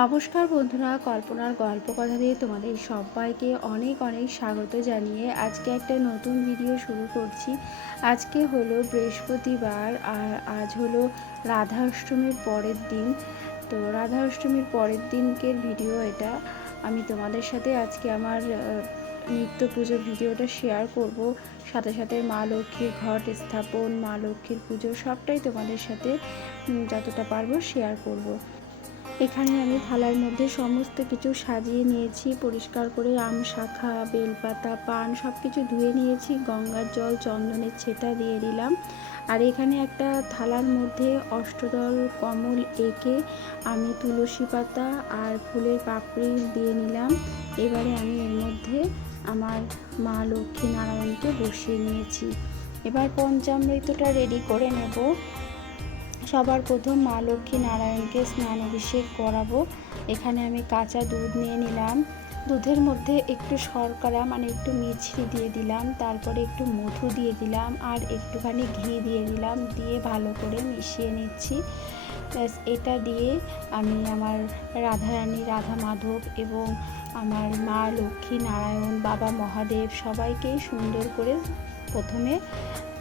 নমস্কার বন্ধুরা, কল্পনার গল্প কথা দিয়ে তোমাদের সবাইকে অনেক অনেক স্বাগত জানিয়ে আজকে একটা নতুন ভিডিও শুরু করছি। আজকে হলো বৃহস্পতিবার আর আজ হলো রাধা অষ্টমীর পরের দিন। তো রাধা অষ্টমীর পরের দিনকের ভিডিও এটা। আমি তোমাদের সাথে আজকে আমার নিত্য পুজো ভিডিওটা শেয়ার করব। সাথে সাথে মা লক্ষ্মীর ঘট স্থাপন, মা লক্ষ্মীর পুজো সবটাই তোমাদের সাথে যতটা পারব শেয়ার করব। এখানে আমি থালার মধ্যে সমস্ত কিছু সাজিয়ে নিয়েছি, পরিষ্কার করে আম, শাখা, বেলপাতা, পান সব কিছু ধুয়ে নিয়েছি, গঙ্গার জল, চন্দনের ছেটা দিয়ে দিলাম। আর এখানে একটা থালার মধ্যে অষ্টদল কমল এঁকে আমি তুলসী পাতা আর ফুলের পাপড়ি দিয়ে নিলাম। এবারে আমি এর মধ্যে আমার মা লক্ষ্মী নারায়ণকে বসিয়ে নিয়েছি। এবার পঞ্চামৃতটা রেডি করে নেব। সবার প্রথম মা লক্ষ্মী নারায়ণকে স্নান অভিষেক করাবো। এখানে আমি কাঁচা দুধ নিয়ে নিলাম। দুধের মধ্যে একটু শর্করা মানে একটু মিছরি দিয়ে দিলাম। তারপরে একটু মধু দিয়ে দিলাম আর একটুখানি ঘি দিয়ে দিলাম। দিয়ে ভালো করে মিশিয়ে নিচ্ছি। ব্যাস, এটা দিয়ে আমি আমার রাধারানী রাধা মাধব এবং আমার মা লক্ষ্মী নারায়ণ বাবা মহাদেব সবাইকেই সুন্দর করে প্রথমে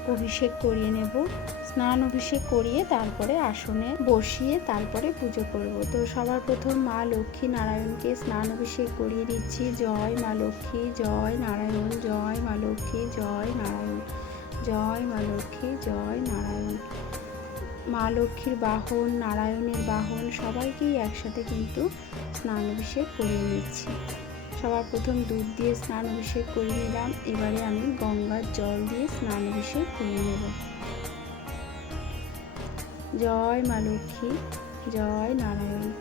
অভিষেক করিয়ে নেব। স্নান অভিষেক করিয়ে তারপরে আসনে বসিয়ে তারপরে পুজো করব। তো সবার প্রথম মা লক্ষ্মী নারায়ণকে স্নান অভিষেক করিয়ে দিচ্ছি। জয় মা লক্ষ্মী, জয় নারায়ণ, জয় মা লক্ষ্মী, জয় নারায়ণ, জয় মা লক্ষ্মী, জয় নারায়ণ। মা লক্ষ্মীর বাহন, নারায়ণের বাহন সবাইকেই একসাথে কিন্তু স্নান অভিষেক করিয়ে নিচ্ছি। সবার প্রথম দুধ দিয়ে স্নান অভিষেক করে নিলাম। এবারে আমি গঙ্গার জল দিয়ে স্নান অভিষেক করে নেব। জয় মা লক্ষ্মী, জয় নারায়ণ।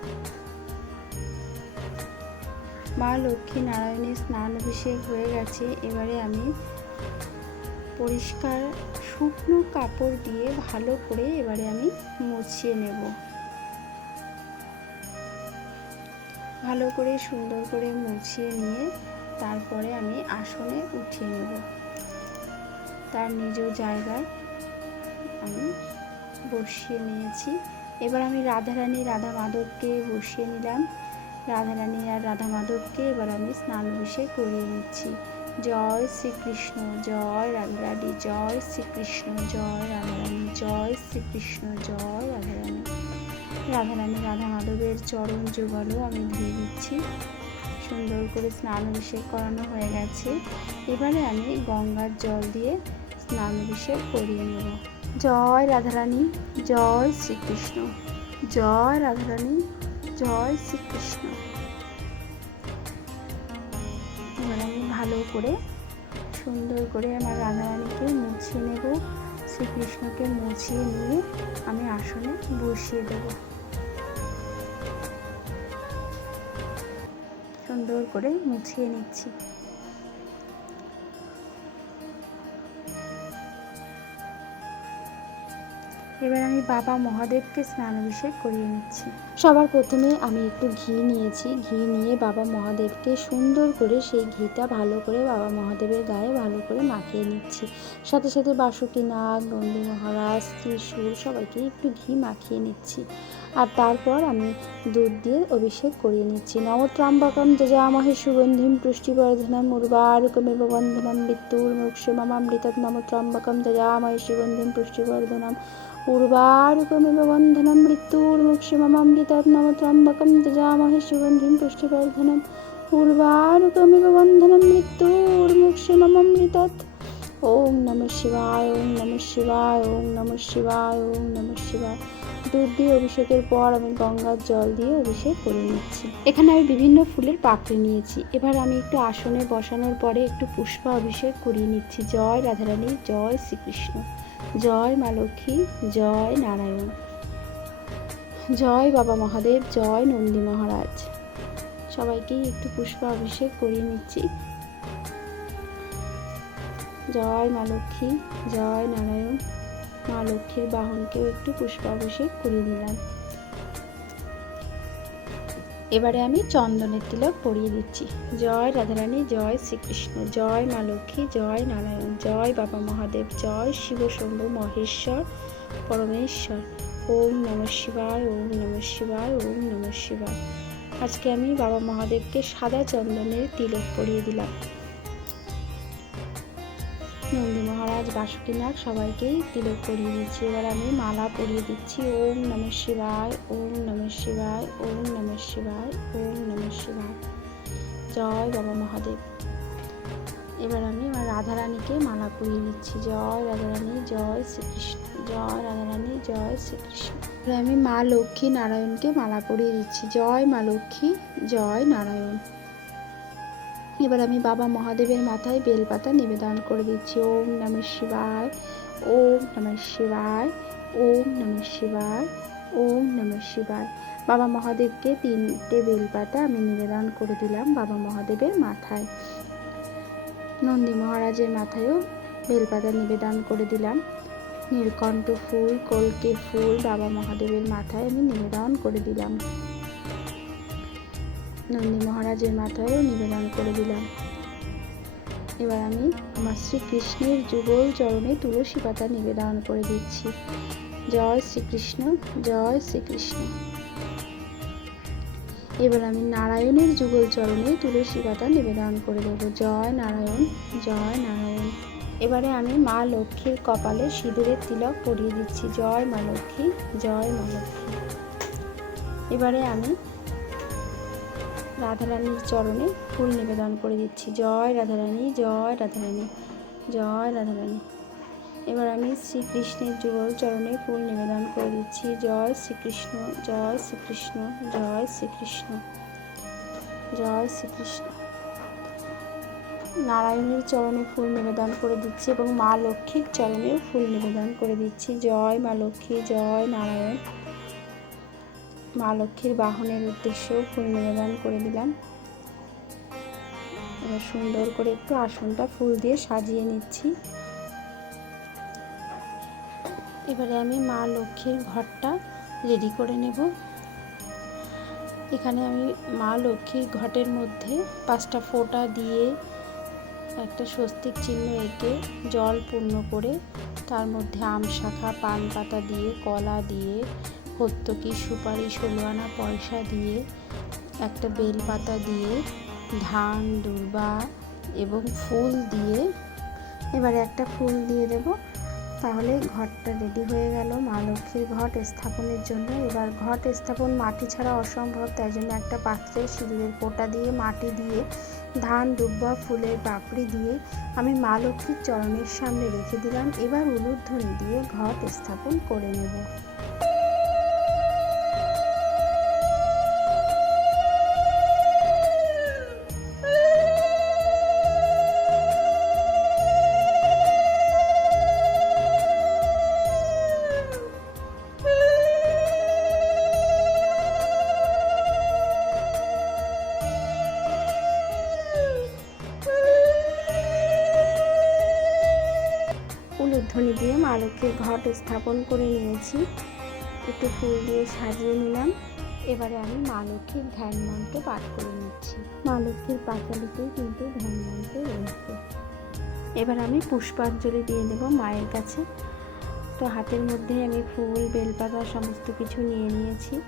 মা লক্ষ্মী নারায়ণের স্নান অভিষেক হয়ে গেছে। এবারে আমি পরিষ্কার শুকনো কাপড় দিয়ে ভালো করে এবারে আমি মুছিয়ে নেব। ভালো করে সুন্দর করে মুছিয়ে নিয়ে তারপরে আমি আসনে উঠিয়ে নেব। তার নিজ জায়গায় আমি বসিয়ে নিয়েছি। এবার আমি রাধারানী, রাধা মাধবকে বসিয়ে নিলাম। রাধারানী আর রাধা মাধবকে এবার আমি স্নান অভিষেক করিয়ে নিচ্ছি। জয় শ্রীকৃষ্ণ, জয় রাধারানী, জয় শ্রীকৃষ্ণ, জয় রাধারানী, জয় শ্রীকৃষ্ণ, জয় রাধারানী। রাধারানী রাধা মাধবের চরণ যুগলও আমি ধুয়ে দিচ্ছি। সুন্দর করে স্নান অভিষেক করানো হয়ে গেছে। এবারে আমি গঙ্গার জল দিয়ে স্নান অভিষেক করিয়ে নেব। জয় রাধারানী, জয় শ্রীকৃষ্ণ। জয় রাধারানী, জয় শ্রীকৃষ্ণ। এবার আমি ভালো করে, সুন্দর করে আমার রাধারানীকে মুছিয়ে নেব। শ্রীকৃষ্ণকে মুছিয়ে নিয়ে আমি আসনে বসিয়ে দেব। সুন্দর করে মুছিয়ে নিচ্ছি। এবার আমি বাবা মহাদেবকে স্নান অভিষেক করিয়ে নিচ্ছি। সবার প্রথমে আমি একটু ঘি নিয়েছি। ঘি নিয়ে বাবা মহাদেবকে সুন্দর করে সেই ঘিটা ভালো করে বাবা মহাদেবের গায়ে ভালো করে মাখিয়ে নিচ্ছি। সাথে সাথে বাসুকি নাগ নন্দী মহারাজ, ত্রিশূল সবাইকে একটু ঘি মাখিয়ে নিচ্ছি। আর তারপর আমি দুধ দিয়ে অভিষেক করিয়ে নিচ্ছি। নমত্রাম্বকম যজামহে সুগন্ধিম পুষ্টিবর্ধনম উর্বারুকমেব বন্ধনম মৃত্যুর মোক্ষ মমামৃতৎ নমত্রাম্বকম যজামহে সুগন্ধিম পুষ্টিবর্ধনম উর্বারুকমেব বন্ধনম মৃত্যুর মোক্ষ মমামৃতৎ নমত্রাম্বকম যজামহে সুগন্ধিম পুষ্টিবর্ধনম উর্বারুকমেব বন্ধনম মৃত্যুর মোক্ষ মমামৃতৎ ওম নমঃ শিবায়, ওম নমঃ শিবায়, ওম নমঃ শিবায়, ওম নমঃ শিবায়। দুধ দিয়ে অভিষেকের পর আমি গঙ্গার জল দিয়ে অভিষেক করে নিচ্ছি। এখানে আমি বিভিন্ন ফুলের পাপড়ি নিয়েছি। এবার আমি একটু আসনে বসানোর পরে একটু পুষ্পা অভিষেক করিয়ে নিচ্ছি। জয় রাধারানী, জয় শ্রীকৃষ্ণ, জয় মা লক্ষ্মী, জয় নারায়ণ, জয় বাবা মহাদেব, জয় নন্দী মহারাজ। সবাইকেই একটু পুষ্পা অভিষেক করিয়ে নিচ্ছি। জয় মা লক্ষ্মী, জয় নারায়ণ। মা লক্ষ্মীর বাহনকেও একটু পুষ্পাভিষেক করিয়ে নিলাম। এবারে আমি চন্দনের তিলক পরিয়ে দিচ্ছি। জয় রাধারানী, জয় শ্রীকৃষ্ণ, জয় মা লক্ষ্মী, জয় নারায়ণ, জয় বাবা মহাদেব, জয় শিব শম্ভু মহেশ্বর পরমেশ্বর। ওম নমঃ শিবায়, ওম নমঃ শিবায়, ওম নমঃ শিবায়। আজকে আমি বাবা মহাদেবকে সাদা চন্দনের তিলক পরিয়ে দিলাম। নন্দী মহারাজ বাসুকিনাথ সবাইকেই তিলক পরিয়ে দিচ্ছি। এবার আমি মালা পরিয়ে দিচ্ছি। ওম নম শিবায়, ওম নম শিবায়, ওম নম শিবায়, ওম নম শিবায়। জয় বাবা মহাদেব। এবার আমি আমার রাধারানীকে মালা পরিয়ে দিচ্ছি। জয় রাধারানী, জয় শ্রীকৃষ্ণ। জয় রাধারানী, জয় শ্রীকৃষ্ণ। এবার আমি মা লক্ষ্মী নারায়ণকে মালা পরিয়ে দিচ্ছি। জয় মা লক্ষ্মী, জয় নারায়ণ। এবার আমি বাবা মহাদেবের মাথায় বেলপাতা নিবেদন করে দিচ্ছি। ওম নম শিবায়, ওম নম শিবায়, ওম নম শিবায়, ওম নম শিবায়। বাবা মহাদেবকে তিনটে বেলপাতা আমি নিবেদন করে দিলাম বাবা মহাদেবের মাথায়। নন্দী মহারাজের মাথায়ও বেলপাতা নিবেদন করে দিলাম। নীলকণ্ঠ ফুল কলকের ফুল বাবা মহাদেবের মাথায় আমি নিবেদন করে দিলাম। নন্দী মহারাজের মাথায়ও নিবেদন করে দিলাম। এবার আমি আমার শ্রীকৃষ্ণের যুগল চরণে তুলসী পাতা নিবেদন করে দিচ্ছি। জয় শ্রীকৃষ্ণ জয় শ্রীকৃষ্ণ। এবার আমি নারায়ণের যুগল চরণে তুলসী পাতা নিবেদন করে দেব। জয় নারায়ণ জয় নারায়ণ। এবারে আমি মা লক্ষ্মীর কপালে সিঁদুরের তিলক পরিয়ে দিচ্ছি। জয় মা লক্ষ্মী, জয় মা লক্ষ্মী। এবারে আমি রাধারানীর চরণে ফুল নিবেদন করে দিচ্ছি। জয় রাধারানী জয় রাধারানী জয় রাধারানী। এবার আমি শ্রীকৃষ্ণের যুগল চরণে ফুল নিবেদন করে দিচ্ছি। জয় শ্রীকৃষ্ণ জয় শ্রীকৃষ্ণ জয় শ্রীকৃষ্ণ জয় শ্রীকৃষ্ণ। নারায়ণের চরণে ফুল নিবেদন করে দিচ্ছি এবং মা লক্ষ্মীর চরণে ফুল নিবেদন করে দিচ্ছি। জয় মা লক্ষ্মী, জয় নারায়ণ। মা লক্ষ্মীর বাহনের উদ্দেশ্যেও ফুল নিবেদন করে দিলাম। এবার সুন্দর করে একটু আসনটা ফুল দিয়ে সাজিয়ে নিচ্ছি। এবারে আমি মা লক্ষ্মীর ঘরটা রেডি করে নেব। এখানে আমি মা লক্ষ্মীর ঘটের মধ্যে পাঁচটা ফোঁটা দিয়ে একটা স্বস্তিক চিহ্ন এঁকে জল পূর্ণ করে তার মধ্যে আম শাখা, পান পাতা দিয়ে, কলা দিয়ে হত্যকি সুপারি ষোলো আনা পয়সা দিয়ে, একটা বেল পাতা দিয়ে, ধান, দুর্বা এবং ফুল দিয়ে। এবারে একটা ফুল দিয়ে দেব। তাহলে ঘরটা রেডি হয়ে গেল। মা লক্ষ্মীর ঘট স্থাপনের জন্য। এবার ঘট স্থাপন মাটি ছাড়া অসম্ভব। তাই জন্য একটা পাত্রে সিঁদুরের পোটা দিয়ে, মাটি দিয়ে, ধান দুব্বা ফুলের পাপড়ি দিয়ে আমি মা লক্ষ্মীর চরণের সামনে রেখে দিলাম। এবার উলুধ্বনি দিয়ে ঘট স্থাপন করে নেব। স্থাপন করে নিয়েছি। একটু ফুল দিয়ে সাজিয়ে নিলাম। এবারে আমি মা লক্ষ্মীর ধ্যান মন্ত্র পাঠ করে নিচ্ছি। মা লক্ষ্মীর পাঁচালিতেই কিন্তু ধ্যান মন্ত্র রয়েছে। এবার আমি পুষ্পাঞ্জলি দিয়ে নেব মায়ের কাছে। তো হাতের মধ্যে আমি ফুল, বেলপাতা সমস্ত কিছু নিয়ে নিয়েছি।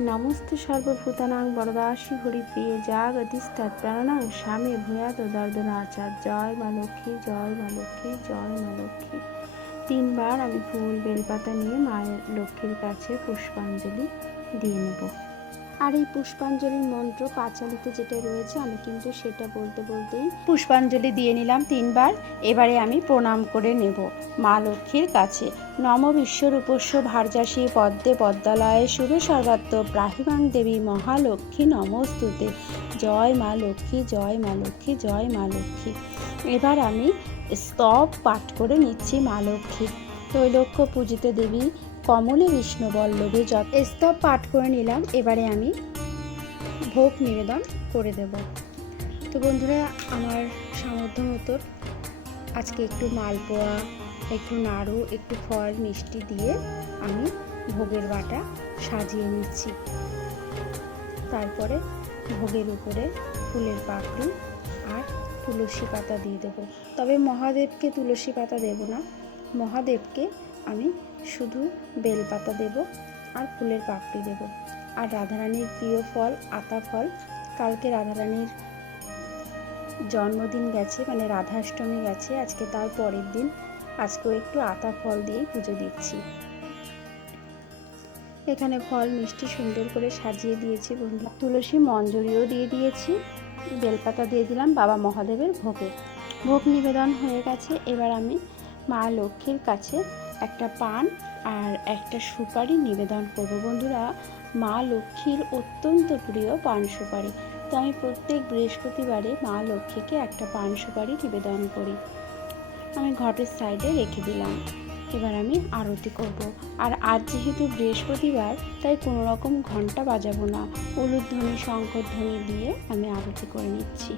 নমস্তে সর্বভূতানাং বরদাসী হরি হরিপ্রিয়ে জাগতিস্তাৎ প্রাণাং স্বামী ভূয়াত দর্দনাচার জয় মা লক্ষ্মী, জয় মা লক্ষ্মী, জয় মা লক্ষ্মী। তিনবার আমি ফুল বেলপাতা নিয়ে মায়ের লক্ষ্মীর কাছে পুষ্পাঞ্জলি দিয়ে নেব। আর এই পুষ্পাঞ্জলির মন্ত্র পাঁচালিতে যেটা রয়েছে, আমি কিন্তু সেটা বলতে বলতেই পুষ্পাঞ্জলি দিয়ে নিলাম তিনবার। এবারে আমি প্রণাম করে নেব মা লক্ষ্মীর কাছে। নম বিশ্বরূপস্য ভারজাসী পদ্মে পদ্মালয়ে শুভ সর্বাত্ম প্রাহিমাং দেবী মহালক্ষ্মী নমস্তুতে। জয় মা লক্ষ্মী, জয় মা লক্ষ্মী, জয় মা লক্ষ্মী। এবার আমি স্তব পাঠ করে নিচ্ছি মা লক্ষ্মী। তৈলক্ষ্য পূজিত দেবী কমলে বিষ্ণু বল্লভে যত। স্তব পাঠ করে নিলাম, এবারে আমি ভোগ নিবেদন করে দেব। তো বন্ধুরা, আমার সামর্থ্য মতো আজকে একটু মালপোয়া, একটু নাড়ু, একটু ফল, মিষ্টি দিয়ে আমি ভোগের বাটা সাজিয়ে নিচ্ছি। তারপরে ভোগের উপরে ফুলের পাপড়ি তুলসী পাতা দিয়ে দেবো। তবে মহাদেবকে তুলসী পাতা দেব না। মহাদেবকে আমি শুধু বেলপাতা দেব আর ফুলের পাপড়ি দেব। আর রাধারানীর প্রিয় ফল, আতা ফল, কালকে রাধারানীর জন্মদিন গেছে মানে রাধাষ্টমী গেছে, আজকে তার পরের দিন আজকেও একটু আতা ফল দিয়েই পুজো দিচ্ছি। এখানে ফল মিষ্টি সুন্দর করে সাজিয়ে দিয়েছি বন্ধু তুলসী মঞ্জুরিও দিয়ে দিয়েছি। বেলপাতা দিয়ে দিলাম বাবা মহাদেবের ভোগে। ভোগ নিবেদন হয়ে গেছে। এবার আমি মা লক্ষ্মীর কাছে একটা পান আর একটা সুপারি নিবেদন করব। বন্ধুরা, মা লক্ষ্মীর অত্যন্ত প্রিয় পান সুপারি। তো আমি প্রত্যেক বৃহস্পতিবারে মা লক্ষ্মীকে একটা পান সুপারি নিবেদন করি। আমি ঘটের সাইডে রেখে দিলাম। এবার আমি আরতি করব। আর আজ যেহেতু বৃহস্পতিবার, তাই কোনো রকম ঘণ্টা বাজাবো না। উলুধ্বনি শঙ্করধ্বনি দিয়ে আমি আরতি করে নিচ্ছি।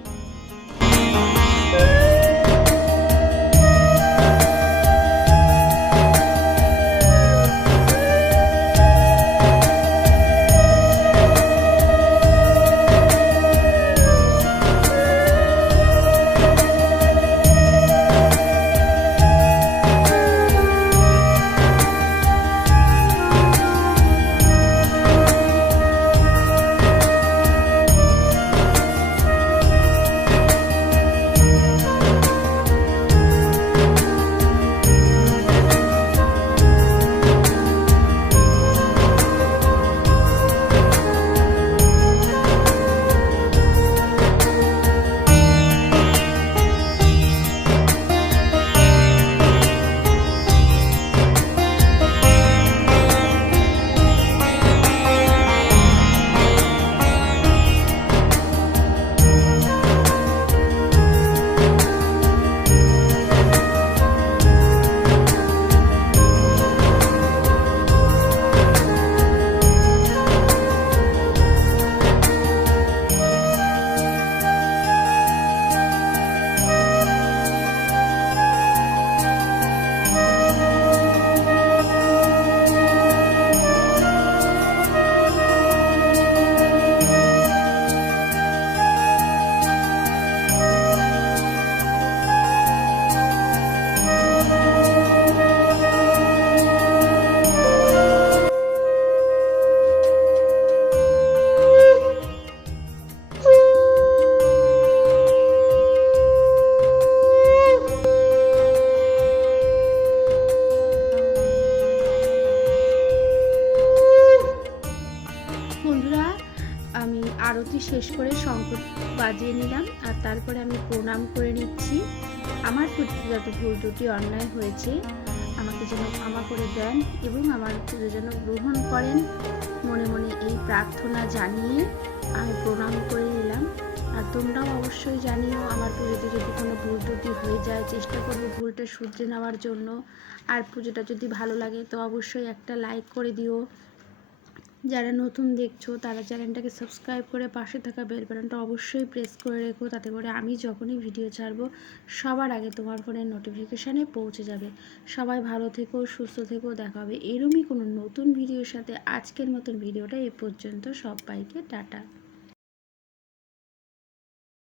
আমি আরতি শেষ করে শঙ্খ বাজিয়ে নিলাম আর তারপরে আমি প্রণাম করে নিচ্ছি। আমার প্রতি যত ভুল দুটি অন্যায় হয়েছে, আমাকে যেন ক্ষমা করে দেন এবং আমার পুজো যেন গ্রহণ করেন, মনে মনে এই প্রার্থনা জানিয়ে আমি প্রণাম করে নিলাম। আর তোমরাও অবশ্যই জানিও, আমার পুজোতে যদি কোনো ভুল ত্রুটি হয়ে যায়, চেষ্টা করব ভুলটা শুধরে নেওয়ার জন্য। আর পুজোটা যদি ভালো লাগে, তো অবশ্যই একটা লাইক করে দিও। যারা নতুন দেখছ, তারা চ্যানেলটাকে সাবস্ক্রাইব করে পাশে থাকা বেল বাটনটা অবশ্যই প্রেস করে রেখো, তাতে করে আমি যখনই ভিডিও ছাড়বো, সবার আগে তোমার ফোনের নোটিফিকেশানে পৌঁছে যাবে। সবাই ভালো থেকো, সুস্থ থেকো, দেখা হবে এরমই কোনো নতুন ভিডিওর সাথে। আজকের মতন ভিডিওটা এ পর্যন্ত। সবাইকে টাটা।